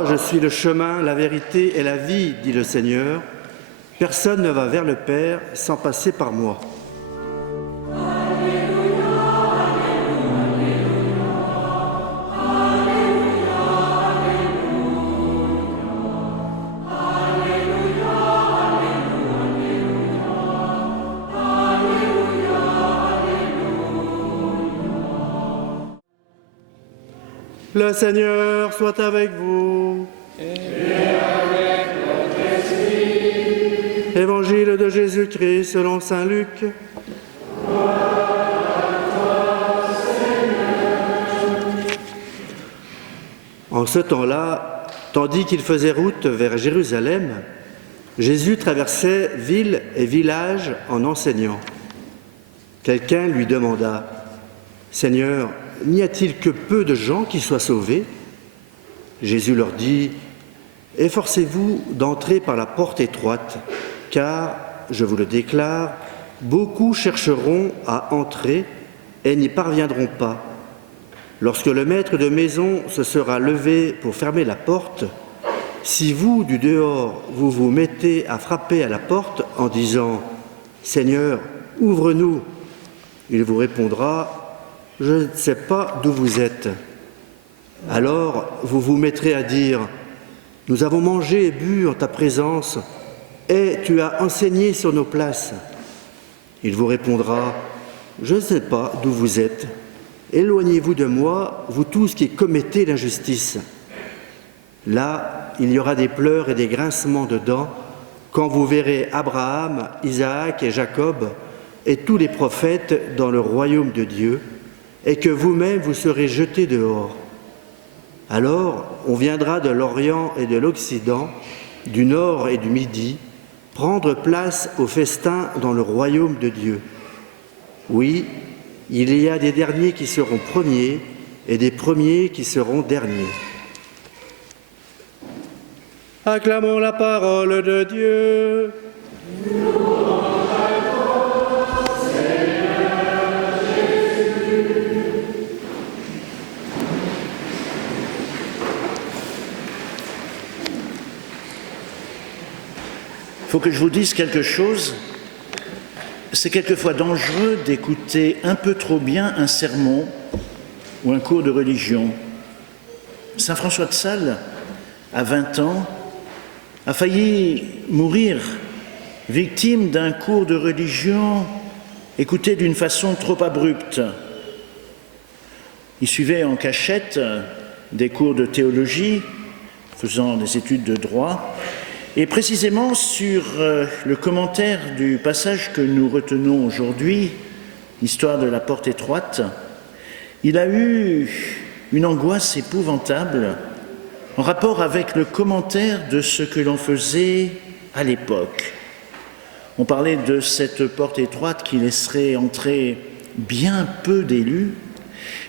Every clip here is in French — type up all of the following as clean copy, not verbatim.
Moi, je suis le chemin, la vérité et la vie, dit le Seigneur. Personne ne va vers le Père sans passer par moi. Le Seigneur soit avec vous. Et avec votre esprit. Évangile de Jésus-Christ selon saint Luc. En ce temps-là, tandis qu'il faisait route vers Jérusalem, Jésus traversait villes et villages en enseignant. Quelqu'un lui demanda : « Seigneur, n'y a-t-il que peu de gens qui soient sauvés ?» Jésus leur dit : « Efforcez-vous d'entrer par la porte étroite, car, je vous le déclare, beaucoup chercheront à entrer et n'y parviendront pas. Lorsque le maître de maison se sera levé pour fermer la porte, si vous, du dehors, vous vous mettez à frapper à la porte en disant : « Seigneur, ouvre-nous », il vous répondra : « Je ne sais pas d'où vous êtes. » Alors vous vous mettrez à dire : « Nous avons mangé et bu en ta présence, et tu as enseigné sur nos places. » Il vous répondra : « Je ne sais pas d'où vous êtes. Éloignez-vous de moi, vous tous qui commettez l'injustice. » Là, il y aura des pleurs et des grincements de dents quand vous verrez Abraham, Isaac et Jacob et tous les prophètes dans le royaume de Dieu, et que vous-même vous serez jetés dehors. Alors on viendra de l'Orient et de l'Occident, du Nord et du Midi, prendre place au festin dans le royaume de Dieu. Oui, il y a des derniers qui seront premiers et des premiers qui seront derniers. Acclamons la parole de Dieu. Il faut que je vous dise quelque chose. C'est quelquefois dangereux d'écouter un peu trop bien un sermon ou un cours de religion. Saint François de Sales, à 20 ans, a failli mourir victime d'un cours de religion écouté d'une façon trop abrupte. Il suivait en cachette des cours de théologie, faisant des études de droit, et précisément sur le commentaire du passage que nous retenons aujourd'hui, l'histoire de la porte étroite, il a eu une angoisse épouvantable en rapport avec le commentaire de ce que l'on faisait à l'époque. On parlait de cette porte étroite qui laisserait entrer bien peu d'élus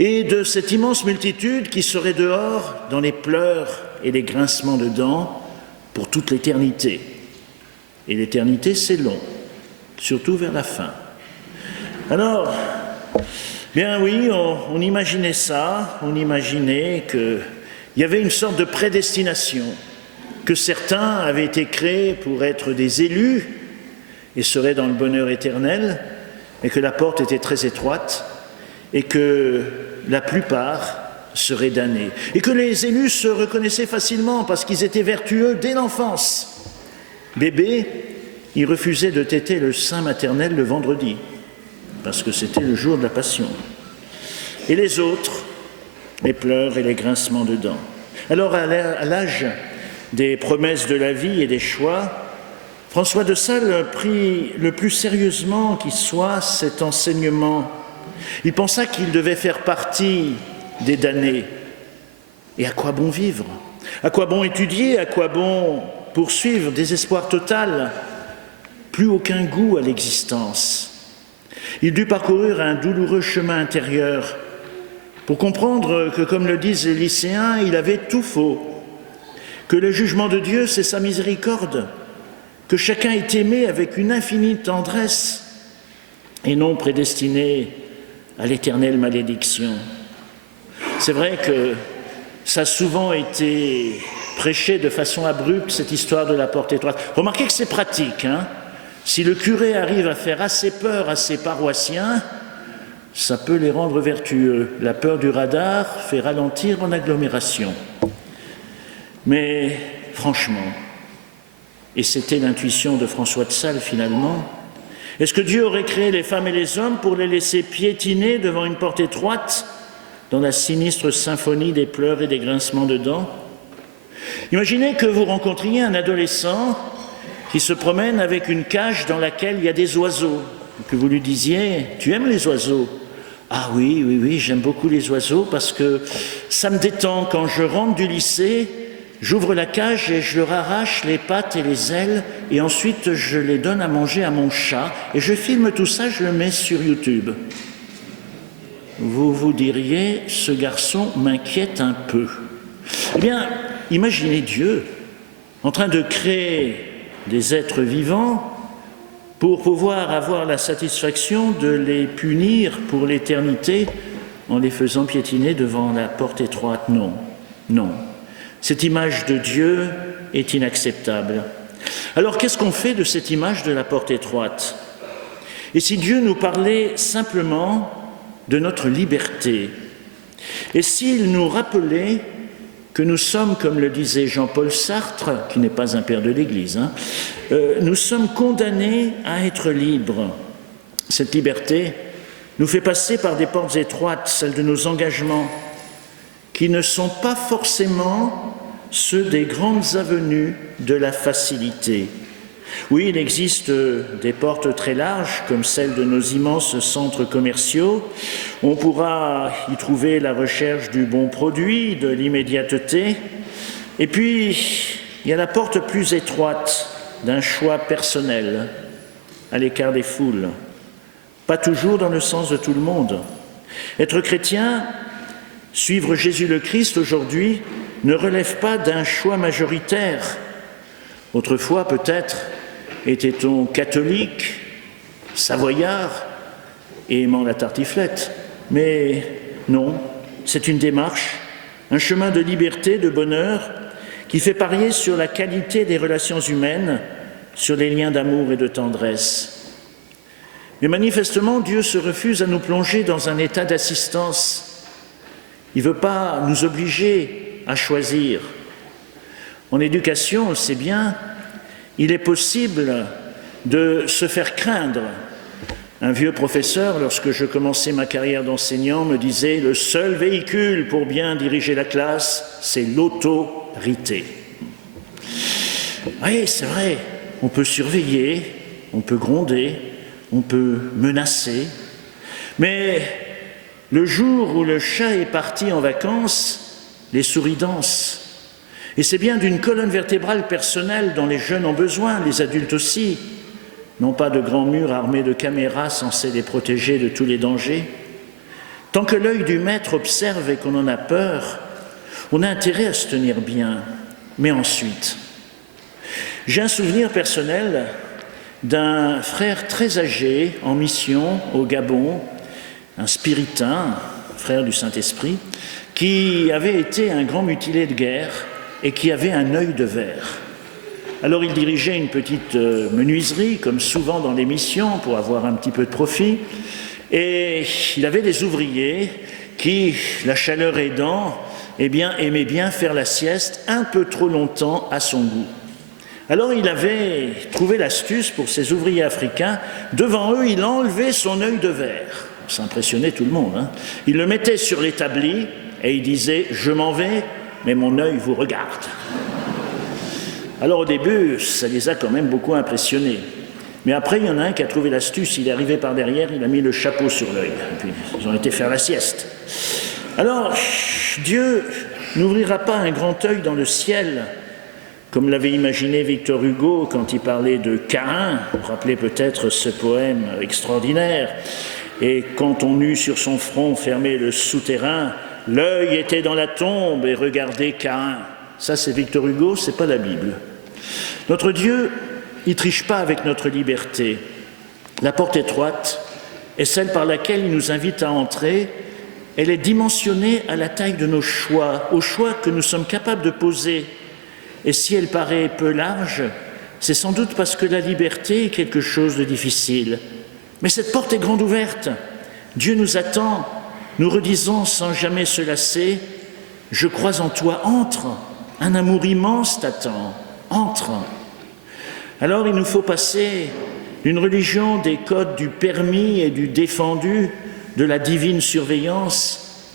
et de cette immense multitude qui serait dehors dans les pleurs et les grincements de dents pour toute l'éternité. Et l'éternité, c'est long, surtout vers la fin. Alors, bien oui, on imaginait ça, on imaginait qu'il y avait une sorte de prédestination, que certains avaient été créés pour être des élus et seraient dans le bonheur éternel, et que la porte était très étroite, et que la plupart seraient damnés. Et que les élus se reconnaissaient facilement parce qu'ils étaient vertueux dès l'enfance. Bébé, il refusait de téter le sein maternel le vendredi, parce que c'était le jour de la Passion. Et les autres, les pleurs et les grincements de dents. Alors, à l'âge des promesses de la vie et des choix, François de Sales prit le plus sérieusement qui soit cet enseignement. Il pensa qu'il devait faire partie des damnés. Et à quoi bon vivre? À quoi bon étudier? À quoi bon poursuivre? Désespoir total, plus aucun goût à l'existence. Il dut parcourir un douloureux chemin intérieur pour comprendre que, comme le disent les lycéens, il avait tout faux, que le jugement de Dieu, c'est sa miséricorde, que chacun est aimé avec une infinie tendresse et non prédestiné à l'éternelle malédiction. C'est vrai que ça a souvent été prêcher de façon abrupte cette histoire de la porte étroite. Remarquez que c'est pratique, hein. Si le curé arrive à faire assez peur à ses paroissiens, ça peut les rendre vertueux. La peur du radar fait ralentir en agglomération. Mais franchement, et c'était l'intuition de François de Sales finalement, est-ce que Dieu aurait créé les femmes et les hommes pour les laisser piétiner devant une porte étroite dans la sinistre symphonie des pleurs et des grincements de dents? Imaginez que vous rencontriez un adolescent qui se promène avec une cage dans laquelle il y a des oiseaux, que vous lui disiez « Tu aimes les oiseaux ?» « Ah oui, j'aime beaucoup les oiseaux parce que ça me détend. Quand je rentre du lycée, j'ouvre la cage et je leur arrache les pattes et les ailes et ensuite je les donne à manger à mon chat et je filme tout ça, je le mets sur YouTube. » Vous vous diriez « Ce garçon m'inquiète un peu. » Eh bien, imaginez Dieu en train de créer des êtres vivants pour pouvoir avoir la satisfaction de les punir pour l'éternité en les faisant piétiner devant la porte étroite. Non. Cette image de Dieu est inacceptable. Alors qu'est-ce qu'on fait de cette image de la porte étroite? Et si Dieu nous parlait simplement de notre liberté? Et s'il nous rappelait que nous sommes, comme le disait Jean-Paul Sartre, qui n'est pas un père de l'Église, nous sommes condamnés à être libres. Cette liberté nous fait passer par des portes étroites, celles de nos engagements, qui ne sont pas forcément ceux des grandes avenues de la facilité. Oui, il existe des portes très larges, comme celles de nos immenses centres commerciaux. On pourra y trouver la recherche du bon produit, de l'immédiateté. Et puis, il y a la porte plus étroite d'un choix personnel, à l'écart des foules. Pas toujours dans le sens de tout le monde. Être chrétien, suivre Jésus le Christ aujourd'hui, ne relève pas d'un choix majoritaire. Autrefois, peut-être, était-on catholique, savoyard et aimant la tartiflette. Mais non, c'est une démarche, un chemin de liberté, de bonheur, qui fait parier sur la qualité des relations humaines, sur les liens d'amour et de tendresse. Mais manifestement, Dieu se refuse à nous plonger dans un état d'assistance. Il ne veut pas nous obliger à choisir. En éducation, on le sait bien, il est possible de se faire craindre. Un vieux professeur, lorsque je commençais ma carrière d'enseignant, me disait « Le seul véhicule pour bien diriger la classe, c'est l'autorité. » Oui, c'est vrai, on peut surveiller, on peut gronder, on peut menacer, mais le jour où le chat est parti en vacances, les souris dansent. Et c'est bien d'une colonne vertébrale personnelle dont les jeunes ont besoin, les adultes aussi, non pas de grands murs armés de caméras censés les protéger de tous les dangers. Tant que l'œil du maître observe et qu'on en a peur, on a intérêt à se tenir bien. Mais ensuite, j'ai un souvenir personnel d'un frère très âgé en mission au Gabon, un spiritain, frère du Saint-Esprit, qui avait été un grand mutilé de guerre et qui avait un œil de verre. Alors il dirigeait une petite menuiserie, comme souvent dans les missions, pour avoir un petit peu de profit, et il avait des ouvriers qui, la chaleur aidant, aimaient bien faire la sieste un peu trop longtemps à son goût. Alors il avait trouvé l'astuce pour ces ouvriers africains. Devant eux, il enlevait son œil de verre. Ça impressionnait tout le monde, hein. Il le mettait sur l'établi et il disait « Je m'en vais, mais mon œil vous regarde. » Alors au début, ça les a quand même beaucoup impressionnés. Mais après, il y en a un qui a trouvé l'astuce. Il est arrivé par derrière, il a mis le chapeau sur l'œil. Et puis, ils ont été faire la sieste. Alors, Dieu n'ouvrira pas un grand œil dans le ciel, comme l'avait imaginé Victor Hugo quand il parlait de Caïn. Vous vous rappelez peut-être ce poème extraordinaire. Et quand on eut sur son front fermé le souterrain, l'œil était dans la tombe et regardait Caïn. Ça, c'est Victor Hugo, c'est pas la Bible. Notre Dieu, il triche pas avec notre liberté. La porte étroite est celle par laquelle il nous invite à entrer. Elle est dimensionnée à la taille de nos choix, aux choix que nous sommes capables de poser. Et si elle paraît peu large, c'est sans doute parce que la liberté est quelque chose de difficile. Mais cette porte est grande ouverte. Dieu nous attend. Nous redisons sans jamais se lasser, « Je crois en toi, entre. Un amour immense t'attend. Entre. » Alors il nous faut passer d'une religion des codes du permis et du défendu, de la divine surveillance,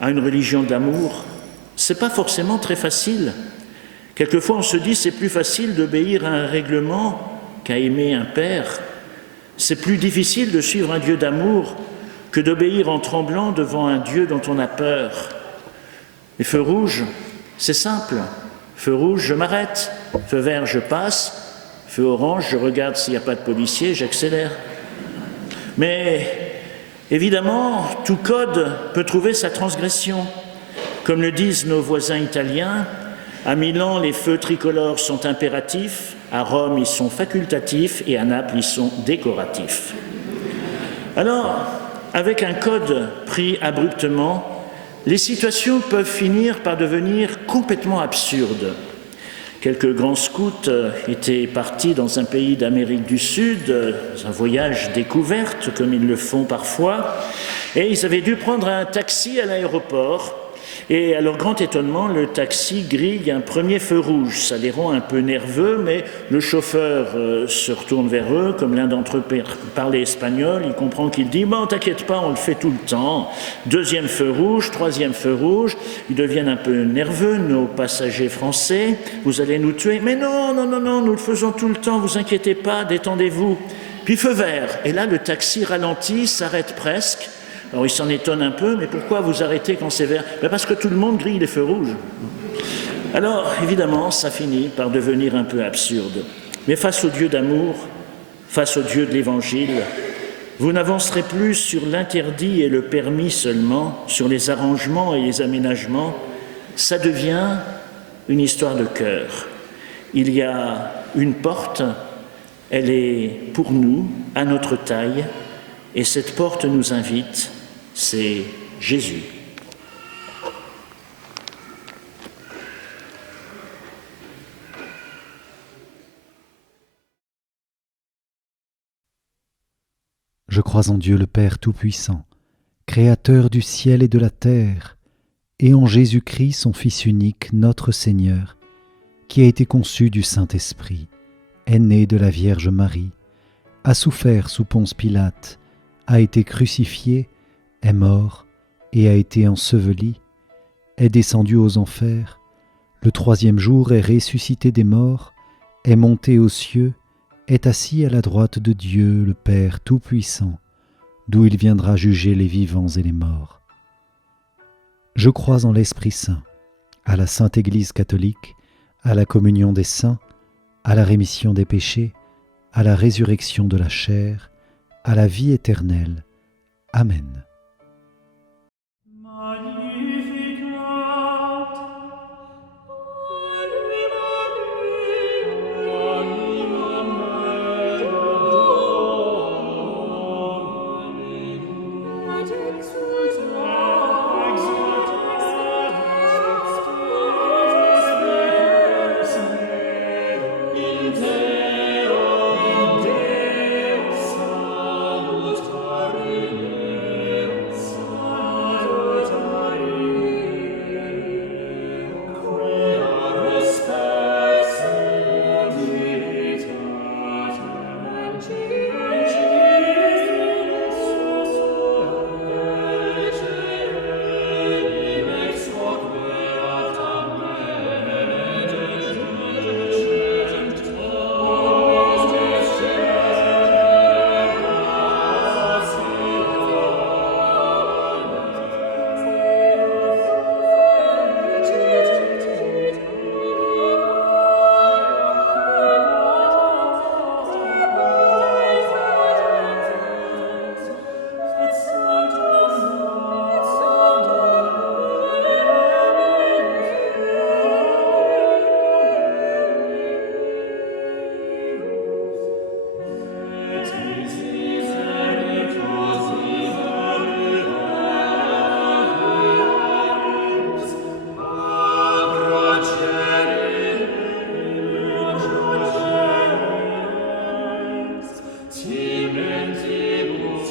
à une religion de l'amour. Ce n'est pas forcément très facile. Quelquefois on se dit c'est plus facile d'obéir à un règlement qu'à aimer un père. C'est plus difficile de suivre un Dieu d'amour que d'obéir en tremblant devant un Dieu dont on a peur. Les feux rouges, c'est simple. Feu rouge, je m'arrête. Feu vert, je passe. Feu orange, je regarde s'il n'y a pas de policier, j'accélère. Mais évidemment, tout code peut trouver sa transgression. Comme le disent nos voisins italiens, à Milan, les feux tricolores sont impératifs, à Rome, ils sont facultatifs et à Naples, ils sont décoratifs. Alors, avec un code pris abruptement, les situations peuvent finir par devenir complètement absurdes. Quelques grands scouts étaient partis dans un pays d'Amérique du Sud, un voyage découverte, comme ils le font parfois, et ils avaient dû prendre un taxi à l'aéroport. Et à leur grand étonnement, le taxi grille un premier feu rouge. Ça les rend un peu nerveux, mais le chauffeur se retourne vers eux. Comme l'un d'entre eux parlait espagnol, il comprend qu'il dit « Bon, t'inquiète pas, on le fait tout le temps. » Deuxième feu rouge, troisième feu rouge. Ils deviennent un peu nerveux, nos passagers français. « Vous allez nous tuer ?»« Mais non, nous le faisons tout le temps, vous inquiétez pas, détendez-vous. » Puis feu vert. Et là, le taxi ralentit, s'arrête presque. Alors il s'en étonne un peu, mais pourquoi vous arrêtez quand c'est vert ? Parce que tout le monde grille les feux rouges. Alors évidemment, ça finit par devenir un peu absurde. Mais face au Dieu d'amour, face au Dieu de l'Évangile, vous n'avancerez plus sur l'interdit et le permis seulement, sur les arrangements et les aménagements. Ça devient une histoire de cœur. Il y a une porte, elle est pour nous, à notre taille, et cette porte nous invite. C'est Jésus. Je crois en Dieu le Père Tout-Puissant, Créateur du ciel et de la terre, et en Jésus-Christ, son Fils unique, notre Seigneur, qui a été conçu du Saint-Esprit, est né de la Vierge Marie, a souffert sous Ponce Pilate, a été crucifié, est mort et a été enseveli, est descendu aux enfers, le troisième jour est ressuscité des morts, est monté aux cieux, est assis à la droite de Dieu le Père Tout-Puissant, d'où il viendra juger les vivants et les morts. Je crois en l'Esprit Saint, à la Sainte Église catholique, à la communion des saints, à la rémission des péchés, à la résurrection de la chair, à la vie éternelle. Amen. Timentibus,